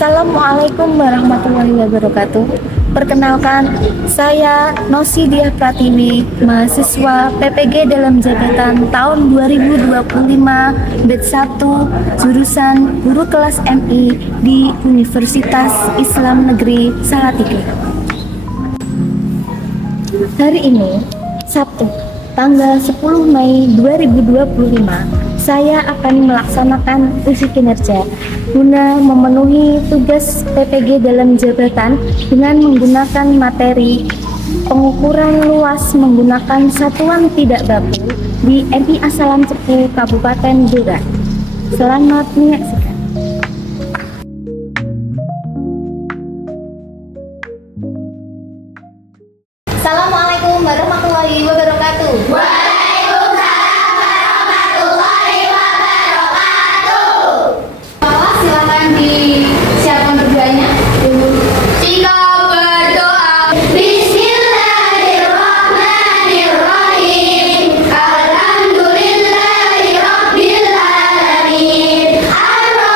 Assalamualaikum warahmatullahi wabarakatuh. Perkenalkan, saya Nosidiah Pratiwi, mahasiswa PPG dalam jabatan tahun 2025 batch 1 jurusan Guru Kelas MI di Universitas Islam Negeri Salatiga. Hari ini, Sabtu, tanggal 10 Mei 2025, saya akan melaksanakan uji kinerja guna memenuhi tugas PPG dalam jabatan dengan menggunakan materi pengukuran luas menggunakan satuan tidak baku di MI Asalam Cepu, Kabupaten Blora. Selamat menyaksikan. Assalamualaikum warahmatullahi wabarakatuh. Bapak silakan disiapkan berdoanya. Jika berdoa, Bismillahirrahmanirrahim. Alhamdulillahi Rabbil Alamin. Ar-Rahmanir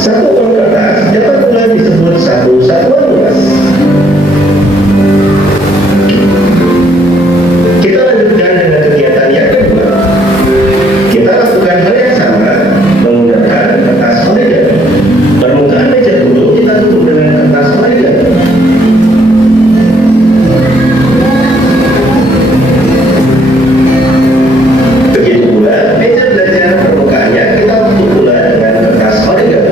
Satu ton kertas dapat pula disebut satu satuan luas. Kita lanjutkan dengan kegiatan yang kedua. Kita lakukan hal yang sama menggunakan kertas origami. Permukaan meja dulu kita tutup dengan kertas origami. Begitu pula meja belajar permukaannya kita tutup pula dengan kertas origami.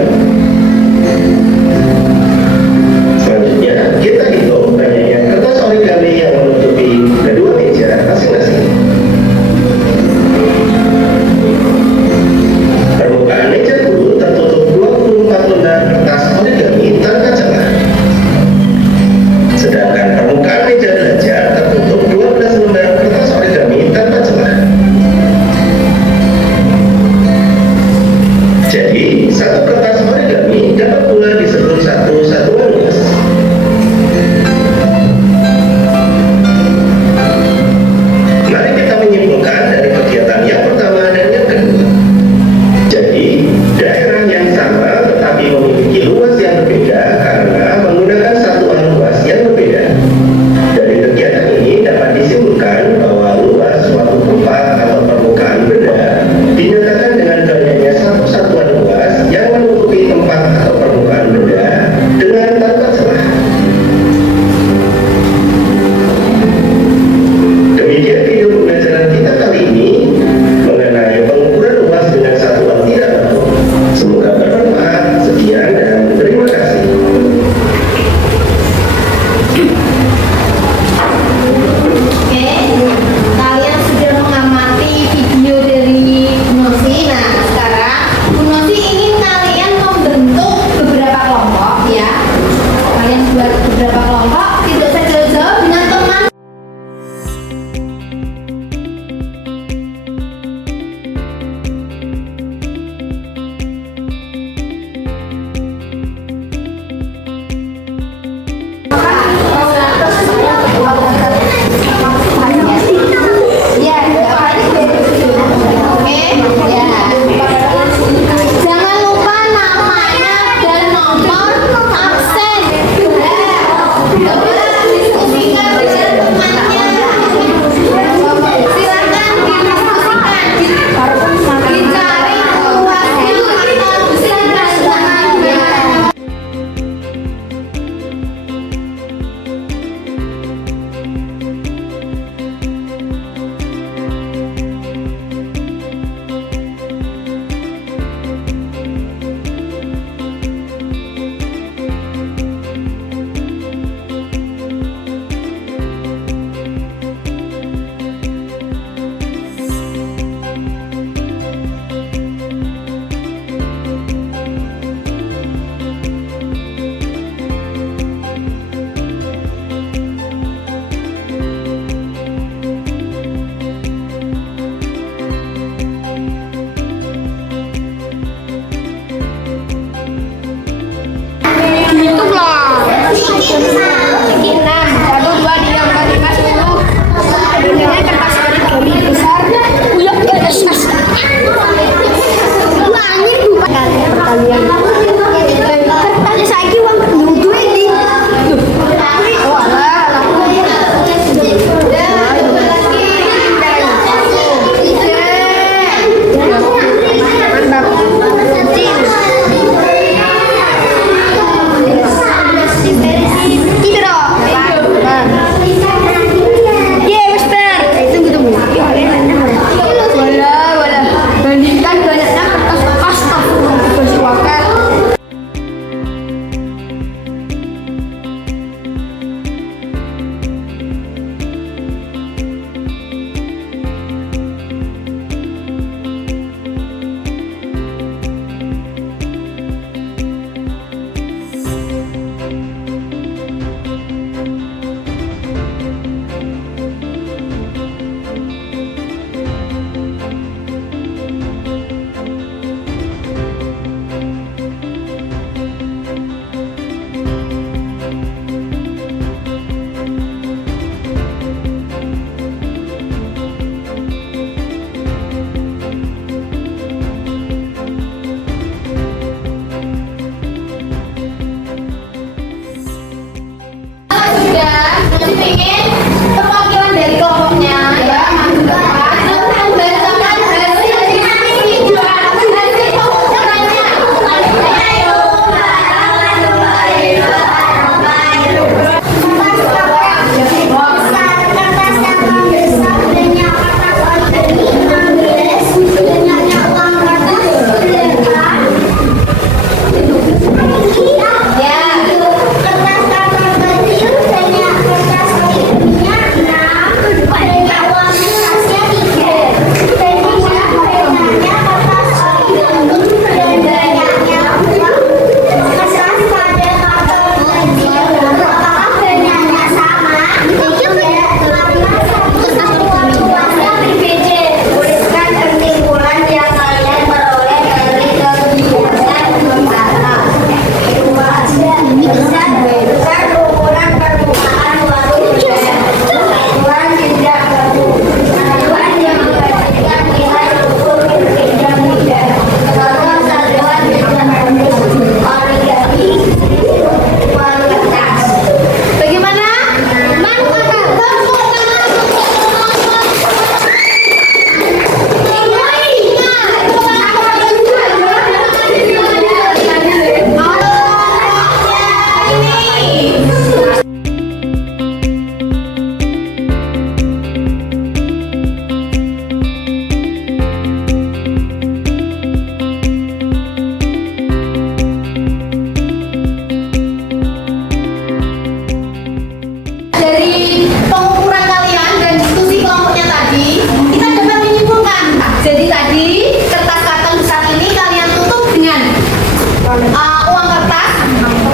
uang kertas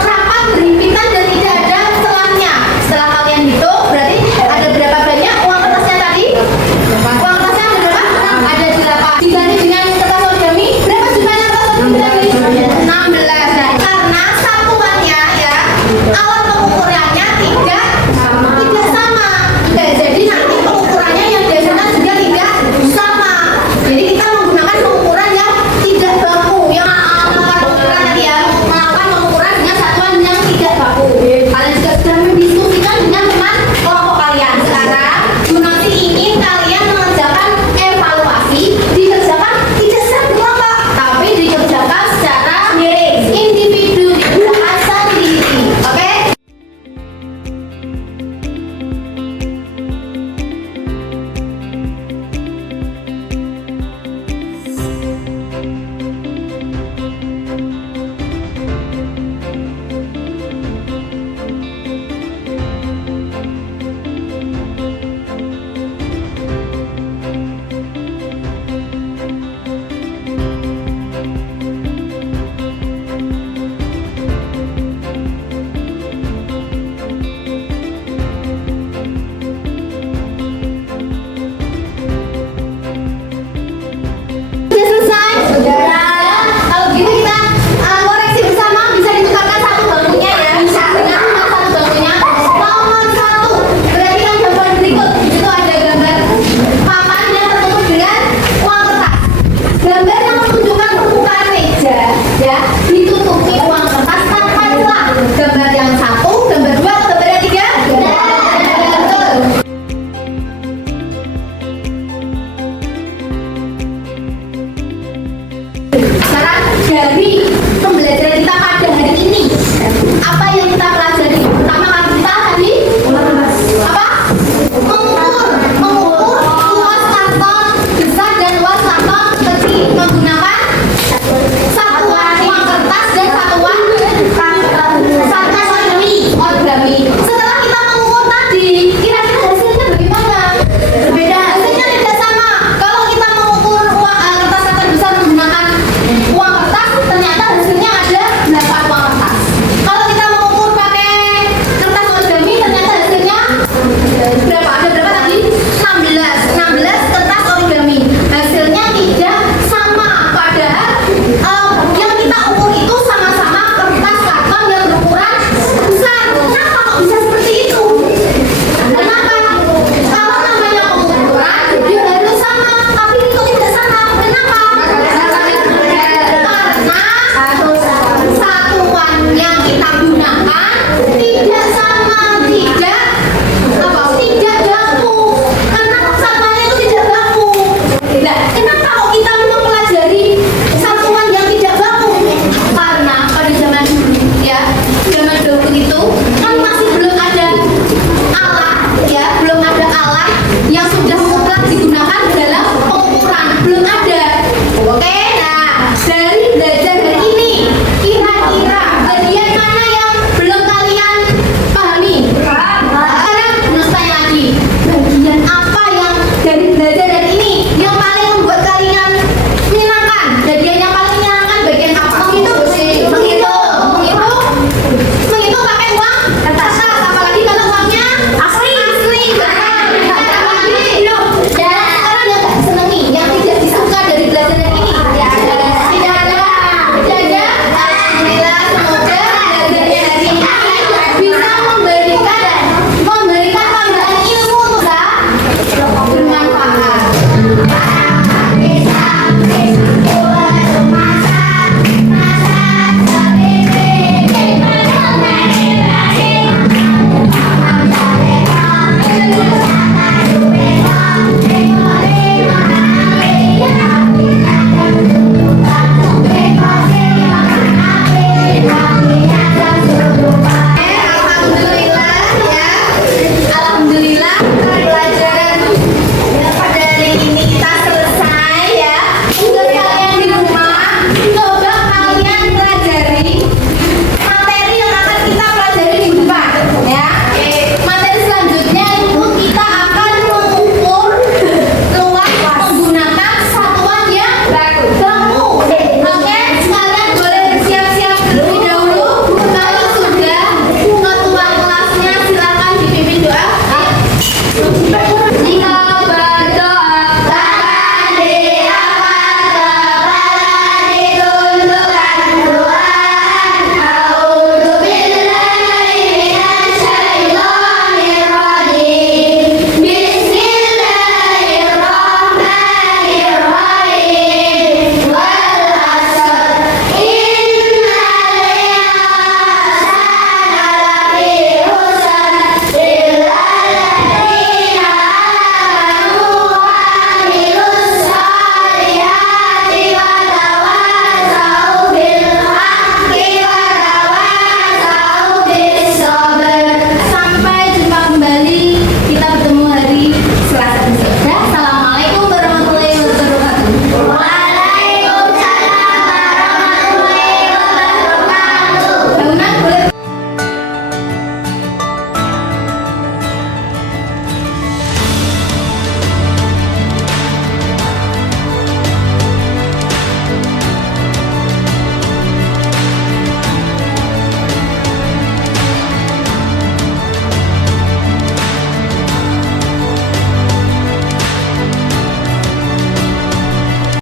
rapat berhimpitan dan tidak ada selangnya. Setelah kalian hitung, berarti ada berapa banyak uang kertasnya tadi? Uang kertasnya ada berapa? Ada 8. Diganti dengan kertas origami, berapa jumlahnya kertas origami tadi? 16. Karena satuannya ya, alat pengukurannya tidak sama. Oke, jadi nanti pengukurannya yang biasanya juga tidak sama. Jadi kita menggunakan pengukuran yang tidak baku, yang melakukan pengukuran tadi ya, melakukan pengukuran dengan satuan yang tidak baku. Kalian juga sudah mendiskusikan dengan teman kelompok kalian. Sekarang Junasi ingin kalian mengerjakan evaluasi, dikerjakan tidak secara berkelompok, tapi dikerjakan secara individu, dikerjakan sendiri. Oke? Sudah selesai? Sudah. Kalau gitu kita koreksi bersama, bisa ditukarkan satu bangkunya ya. Bisa dengan satu bangkunya. Nomor 1, perhatikan gambar berikut. Di situ ada gambar papan yang tertutup dengan uang kertas. Gambar yang menunjukkan permukaan meja ya ditutupi uang kertas tanpa celah. Gambar yang 1, gambar 2, gambar yang 3. Betul. Sekarang dari pembelajaran kita pada hari ini, apa yang kita pelajari? Pertama kali kita tadi apa? Mengukur luas karton besar dan luas karton kecil menggunakan satuan uang kertas dan satuan origami. Setelah kita mengukur tadi, kira-kira hasilnya bagaimana? Berbeda, hasilnya tidak sama. Kalau kita mengukur kertas karton besar menggunakan uang kertas, ternyata hasilnya ada 8 uang kertas. Kalau kita mengukur pakai kertas origami, ternyata hasilnya berapa? Ada berapa tadi? 16 kertas origami. Hasilnya tidak sama. Padahal yang kita ukur itu sama-sama kertas karton yang berukuran besar. Kenapa kok bisa seperti itu? Kenapa? Kalau namanya pengukuran, dia harus sama, tapi itu tidak sama. Kenapa? Karena satuan yang kita gunakan